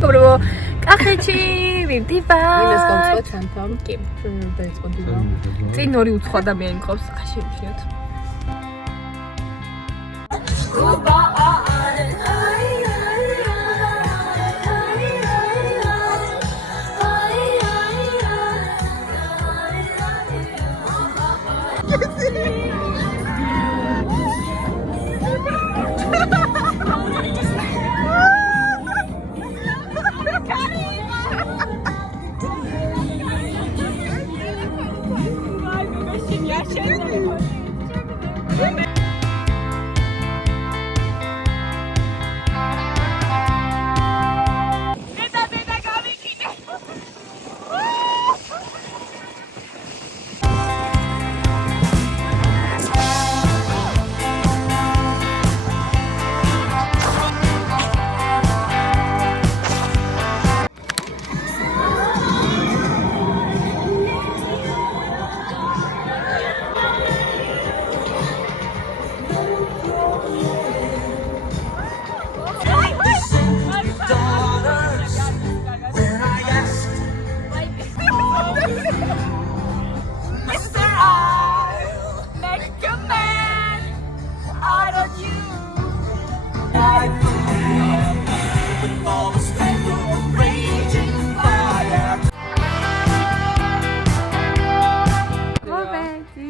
მეგობრებო, კახეთში ვიმტიბა. მინას გამწყდა ჩანთან. კი. დაიწყო დილა. წინ ორი უცხო ადამიანი მყავს, ხაში ვშიოთ.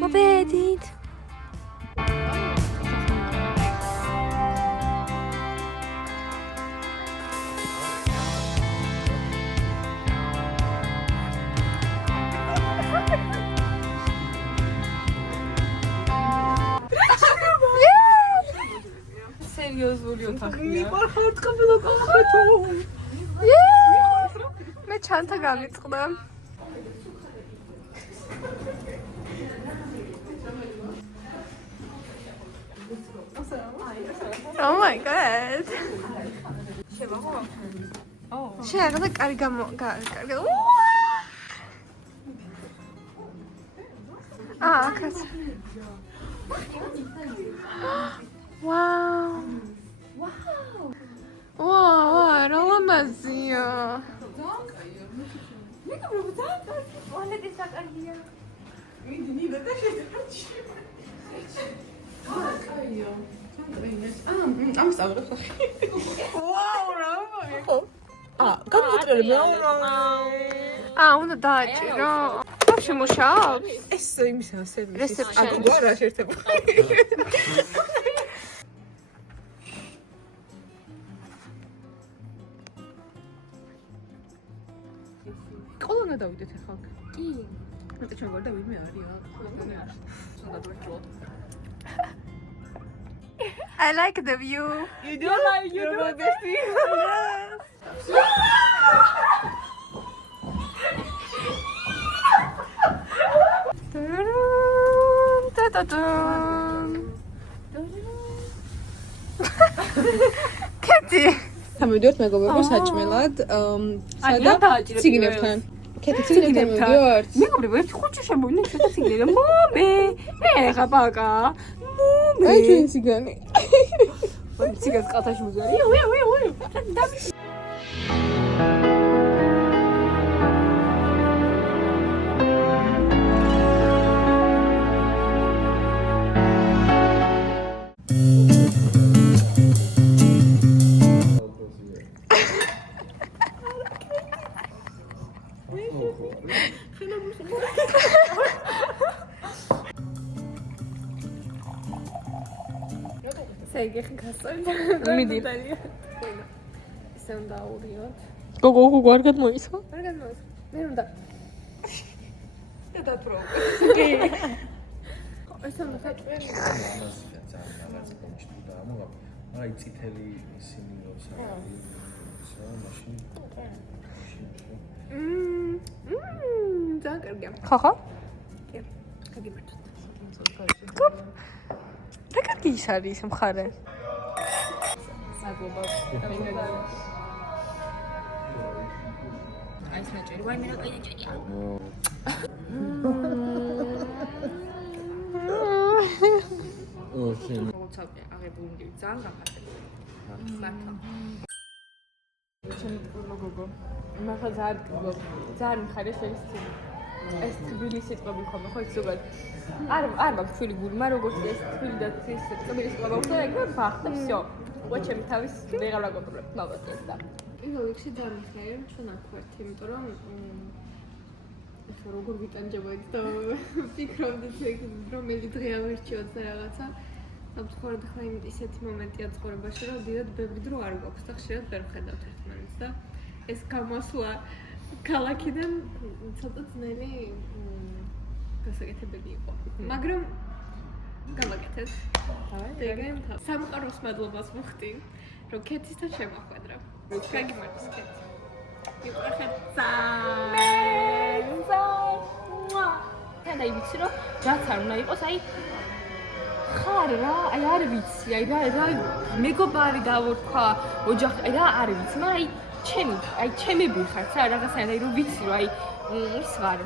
მობედით. სერიოზული ოთახია. მიყარხართ ყოფილა კახეთო. მე ჩანთა გამიწყდა. Oh my god. შეაგდა კარი გამო კარგი. აქაც. Wow. Wow, რა ლამაზია. უნდა დააჭირო. ბავშვი მუშაობს? ეს იმისა სერვისი. რეცეპშენი. რა შეერთება. ყოლონა დავიდეთ ახლა. კი. მე ჩავარ და ვინმე არია. უნდა დავჭოთ. I like the view. You do like you do the view. კეთი. გამოდიოთ მეგობრებო საჭმელად. სადა ციგნებთან. კეთი ციგნებთან მოდიოთ. მეგობრებო, ერთი ხუჭი შემოვიდა შუთა ციგნები. მომე, ეხა პაკა. მომე. აი ჩვენ ციგანი. ციგანს ყათაში მუზარი. სეგეხი გასწორდა. მიდი. ისე უნდა აურიოთ. გოგო არ გადმოისვა? არ გადმოისვა. მე უნდა. და დათროო. კი. ეს უნდა საჭმელი. აი წითელი ისინი როცა მაშინ ძალიან კარგია. ხახა? კი. გაგიბერდოთ. რა კარგი ის არის ეს მხარე. საგუბო. აი ეს ნაჭერი, ვაიმე რა კაი ნაჭერია. ოხენ. როცა აღებული ძალიან გაფართოა. მართლა. ჩემი ტყუილო გოგო. მართლა ძალიან მხარია შენს ეს თბილი სიტყვები ხომ ხო ის ზოგად არ მაქვს ჩვილი გულმა როგორც ეს თბილი და ეს თბილი სიტყვები უხდა ეგრე ბახტა всё. ვა ჩემი თავის ვეღარ ვაკონტროლებ მოვაწეს და პირველ რიგში ძალიან მიხარია რომ ჩვენ აქ ვართ, იმიტომ რომ ეხლა როგორ ვიტანჯება ეს და ვფიქრობდით რომელი დღე ავირჩიოთ და რაღაცა. სამწუხაროდ ახლა ისეთი მომენტია ცხოვრებაში, რომ დიდად ბევრი დრო არ გვაქვს და ხშირად ვერ ვხედავთ ერთმანეთს და ეს გამოსვლა ქალაქიდან ცოტა ძნელი გასაკეთებელი იყო. მაგრამ გავაკეთეთ. დეგენ სამყაროს მადლობას ვუხდი, რომ ქეთისთან შემოხვედრა. გაგიმარჯოს ქეთი. იყახეთ და ვიცი რომ რაც არ უნდა იყოს, აი ხარ რა, აი არ ვიცი, აი რა მეგობარი დავორქვა, ოჯახი, აი რა არ ვიცი, მაგრამ აი ჩემები ხართ რა, რაღაცა რომ ვიცი რომ აი ის ვარ.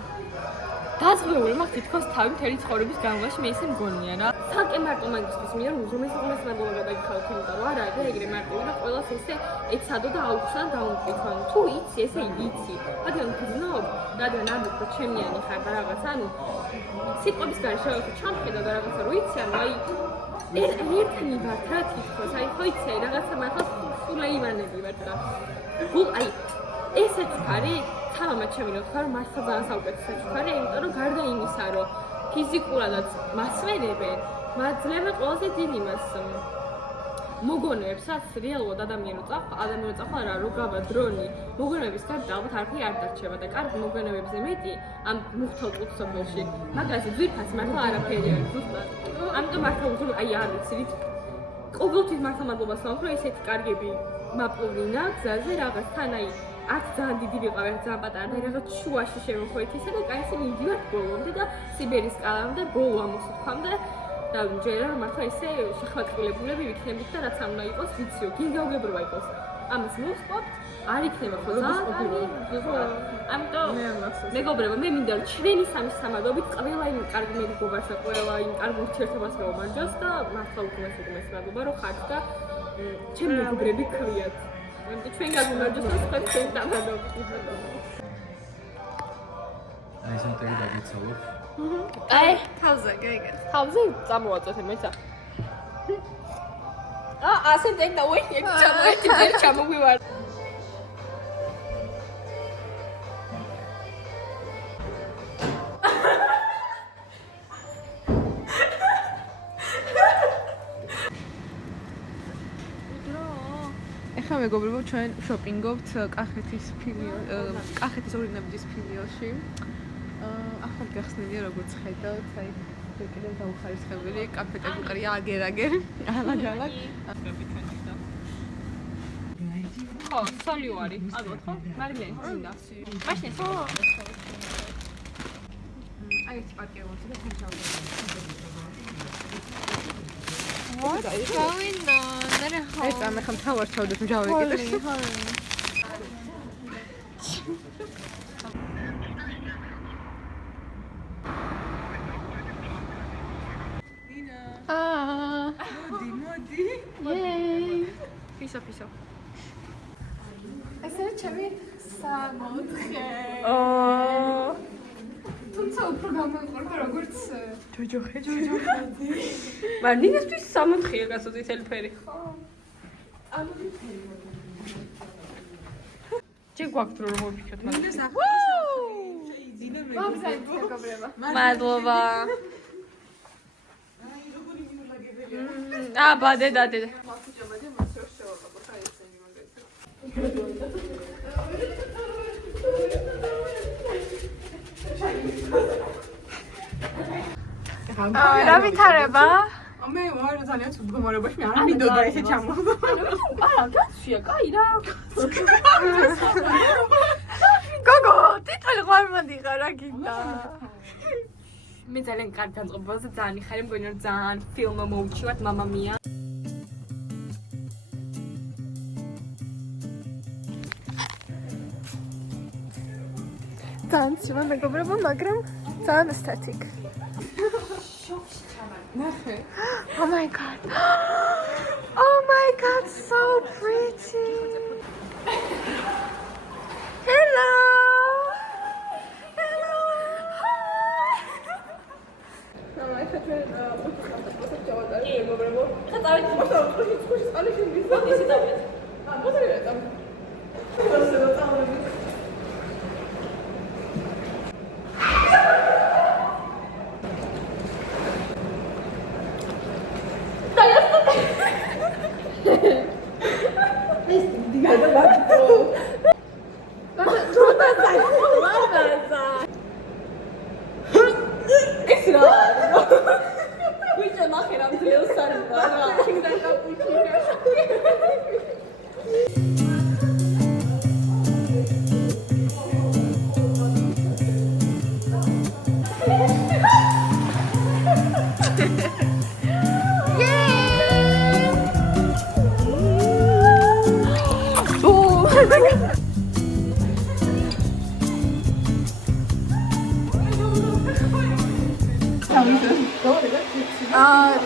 დაზღვეული მაქვს თითქოს თავი მთელი ცხოვრების განმავლობაში მე ისე მგონია რა. საკე მარტო მაგისთვის მე რომ უზომეს მადლობა გადაგიხავთ, იმიტომ რომ არა და ეგრე მარტივი და ყველას ესე ეცადო და აუხსნა დაუმტკიცონ. თუ იცი, ესე იცი. მაგრამ გძნობ, რადგან არ მოგწო ჩემიანი ხარ და რაღაცა, ანუ სიტყვების გარშე რაღაცა ჩამხედა და რაღაცა რო იცი, ანუ აი ერთნი ვართ რა თითქოს, აი ხო იცი, რაღაცა მართლა სულეიმანები ვართ რა. აი ესეც ხარი თამამად ჩემი რომ თქვა რომ მართლა ძალიან საუკეთესო საჩუქარი, იმიტომ რომ გარდა იმისა, რომ ფიზიკურადაც მასვენებენ, მაძლევენ ყველაზე დიდ იმას მოგონებებს, რაც რეალურად ადამიანო წახვა რა რო გავა დრონი, მოგონებების გარდა ალბათ არაფერი არ დარჩება და კარგი მოგონებებზე მეტი ამ მუხთო წუთსობელში, მაგაზე ძვირფას მართლა არაფერი არის ზუსტად. ამიტომ მართლა უძრო აი არ ვიცი, ყოველთვის მართლა მადლობას ვამბობ, რომ ესეთი კარგები მაპოვლინა გზაზე რაღაც თან აი არც ძალიან დიდი ვიყავ, ერთ ძალიან პატარა და რაღაც შუაში შემოხვედით ისე და კაი მივიდივართ ბოლომდე და სიბერის კალამდე ბოლო ამოსვამდე და მჯერა რომ მართლა ისე შეხვედრილებულები ვიქნებით და რაც არ უნდა იყოს ვიციო, გინგაუგებრობა იყოს. ამას მოვსწრებთ, არ იქნება ხო ძალიან კარგი. ამიტომ მეგობრებო, მე მინდა რომ ჩვენი სამის სამადობით ყველა იმ კარგი მეგობარს და ყველა იმ კარგი ურთიერთობას გაუმარჯოს და მართლა უკმეს მადლობა რომ ხართ და ჩემი მეგობრები ქვიათ. ჩვენ გაგუმარჯოს და სხვა ჩვენ დამადობით. აი ეს ინტერვიუ დაგიცალოთ. აი, თავზე გაიგეთ. თავზე წამოვაწოთ მეცა. ასე და უი, ეგ ჩამოვივარ. ეხლა მეგობრებო, ჩვენ შოპინგობთ კახეთის ორინაბიჯის ფილიალში. ახლა გახსნილია როგორც ხედავთ, აი კიდევ დაუხარისხებელი კაფეტები ყრია აგერ-აგერ. ალაგ-ალაგ. ხო, სოლი ვარი. ალბათ ხო? მარილენ წინდა. მაშინ ხო. აი ეს პარკი ვარ და ხან ჩავდე. What's going on? ეს ამ ხან თავარ ჩავდეთ მჟავე კიდე. მოდი. ფისო. ეს არის ჩემი სამოთხე. თუმცა უფრო გამოიყურება როგორც ჯოჯოხე. მარნინასთვის 64-ია გასო წითელი ფერი. ჯერ გვაქვს დრო რომ მოვიფიქროთ მაგას. მადლობა. ბადე. რა ვითარება? მე ვარ ძალიან ცუდ მდგომარეობაში, მე არ მინდოდა ესე ჩამოვიდა. გაცვია, კაი რა. გოგო, თითქოს ხარ მოდიხარ რა გინდა. მე ძალიან კარგი განწყობაზე ძალიან ხარ, მგონი რომ ძალიან ფილმი მოვუჩივათ მამა მია. ძალიან ციმა მეგობრებო, მაგრამ ძალიან aesthetic. ნახე. Oh my god, so pretty.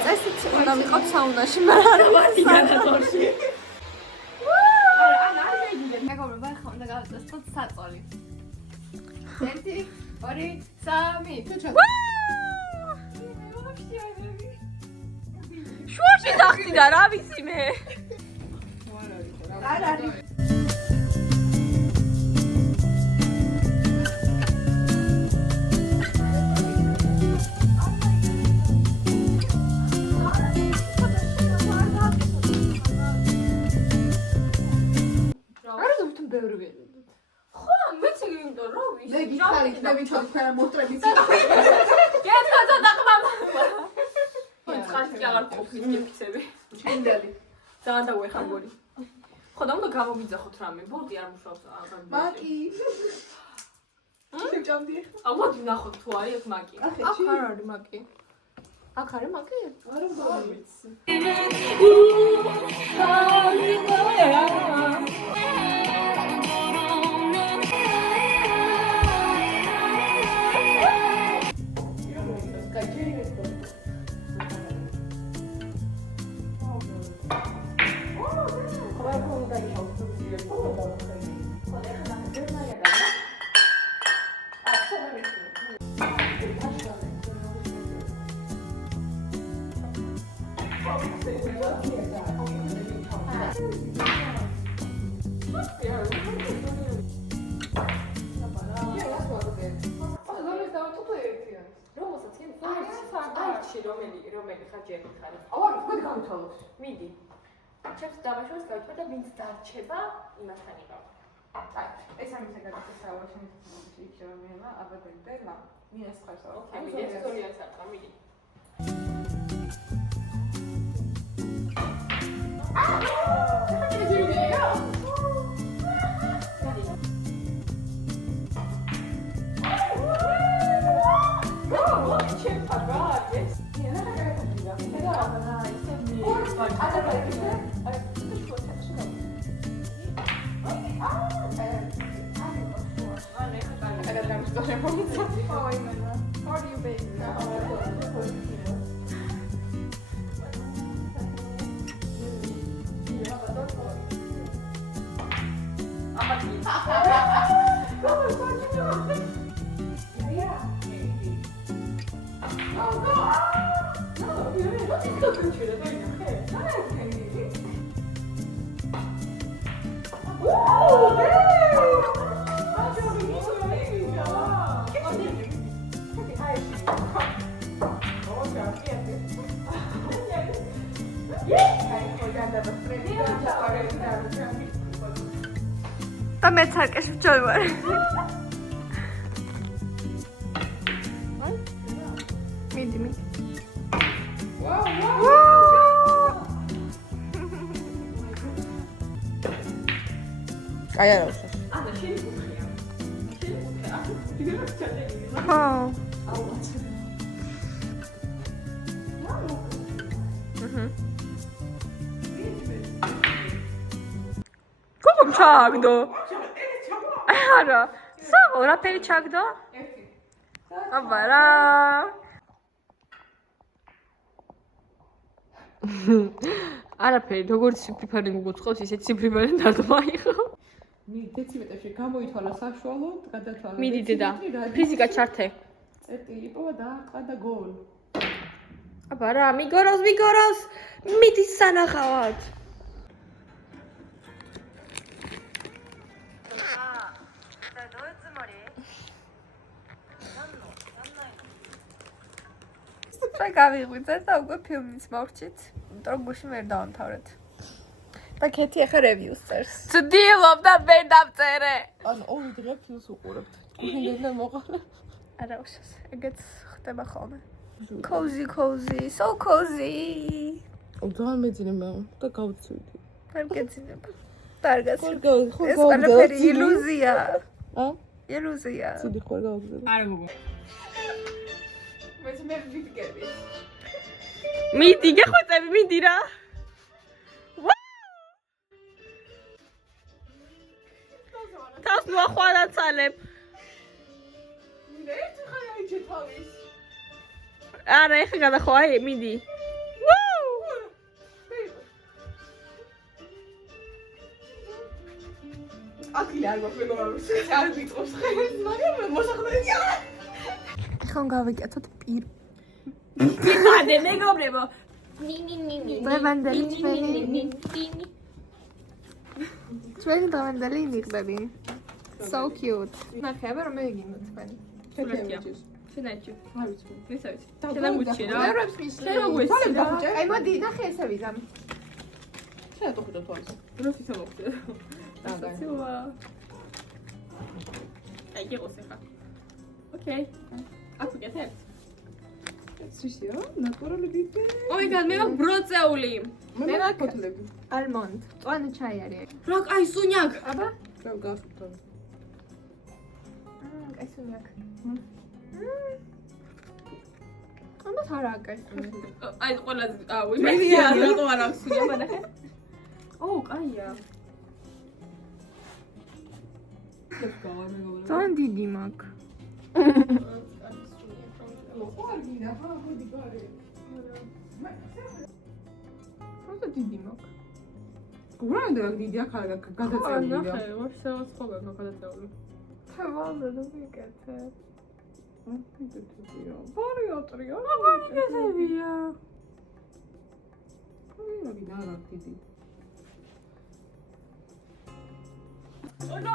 წესით უნდა ვიყავ საუნაში, მაგრამ არა ვარ მეგობრებო, ახლა უნდა გავაწესოთ საწოლი. 1 2 3 თუ ჩა. შუაში დახტიდა რა ვიცი მე. არ არის. ხო, მეც გინდა რა ვიცი. მე გიხარი, მე ვიცი თქვენ მოსტრებით. გეთქაცა დაყმამა. ხალხი კი აღარ ყოფილი მიფიცები. ჩინდელი. ძალიან დაუეხამბოდი. ხო და უნდა გამომიძახოთ რამე. ბორდი არ მუშაობს აღარ. მაკი. ჩამდი ახლა. ალბათ ვნახოთ თუ არის აქ მაკი. აქ არ არის მაკი. აქ არის მაკი? არ ვიცი. რომელი ხარჯი ეხარ? ავარ, თქვენ გამითვალოთ. მიდი. ჩემს დამაშოს გავიწვა და ვინც დარჩება, იმასთან იყავ. აი, ეს არის საგადასავალი შემთხვევაში იქნება, აბადენდე, ლა. მინას ხარსა. ოკეი, მიდი, ისტორიაც არტყა, მიდი. How are you, baby? და მეც არკეშ ვჭოლ ვარ. მიდი, მიდი. აი არა უშავს. ანა შენ გუხია. შენ გუხია. ხო. კომ ჩაგდო? არა. საღო რა ფერი ჩაგდო? აბა რა. არაფერი, როგორც ციფრიფარი მოგუწყობს, ისე ციფრიფარი დადმაიღო. მი დეციმეტრში გამოითვალა საშუალო, გადათვალა. მიდი დედა. ფიზიკა ჩართე. წერტილი პოვა და ყადა გოლ. აბა რა, მიგოროს, მიდი სანახავად. ჩვენ გავიღვიძეთ და უკვე ფილმის მოვრჩით, იმიტომ გუშინ ვერ დავამთავრეთ. და ქეთი ახლა რევიუს წერს. ცდილობ და ვერ დავწერე. ანუ ორი დღე ფილმს უყურებთ. გუშინდან მოყავდა. არა უშავს, ეგეც ხდება ხოლმე. Cozy, so cozy. ძალიან მეძინება და გავცივდი. ვერ გეძინება. დარგას. ხო, ეს ყველაფერი ილუზია. ა? ილუზია. ცივი ხარ გავგზავნე. არა გოგო. მე ვიდგები. მიდი გეხოწები, მიდი რა. თავს მოახვალაცალებ. ერთი ხარ აიჭე თავის. არა, ეხლა გადახო, აი, მიდი. აკილე არ მოგველოებს. არ ვიწყობს ხელს, მაგრამ მოსახლეა. ეხლა გავიკეთოთ პირ. მიხადე, მეგობრებო. დღევანდელი ჩვენი დღევანდელი ნიღბები. So cute. ნახევა რომ მეგინო თქვენი. შენაჩი. არ ვიცი. ისე ვიცი. შენაგუჩი რა. მეორებს მისლი. შენაგუჩი რა. აი მოდი ნახე ესე ვიზამ. შენ თუ ხედავ თვალს. როხისა მოხდა. დაგა. ცივა. აი, გიყოს ახლა. ოკეი. აქ ვიკეთებ. სვისია, ნატურალი ბიბე. Oh my god, მე მაქვს ბროწეული. მე მაქვს ფოთლები. ალმონდ. წვანი ჩაი არის. რა კაი სუნიაკ. აბა? რა გასუთავ. აი სუნიაკ. ამას არა აკეთე. აი ყველაზე აუ, იმედია რატო არ აქვს სუნია მანახე. ოუ, კაია. ძალიან დიდი მაქვს. просто დიდი მაქვს. უბრალოდ რა დიდია ხარ გადაწევილია. ნახე, ვაფშე სხვა გადაწეული. თავალდა და ვიკეთე. ვიკეთებია. ვარიატრია. ვიკეთებია. რა გინდა რა დიდი. Oh no,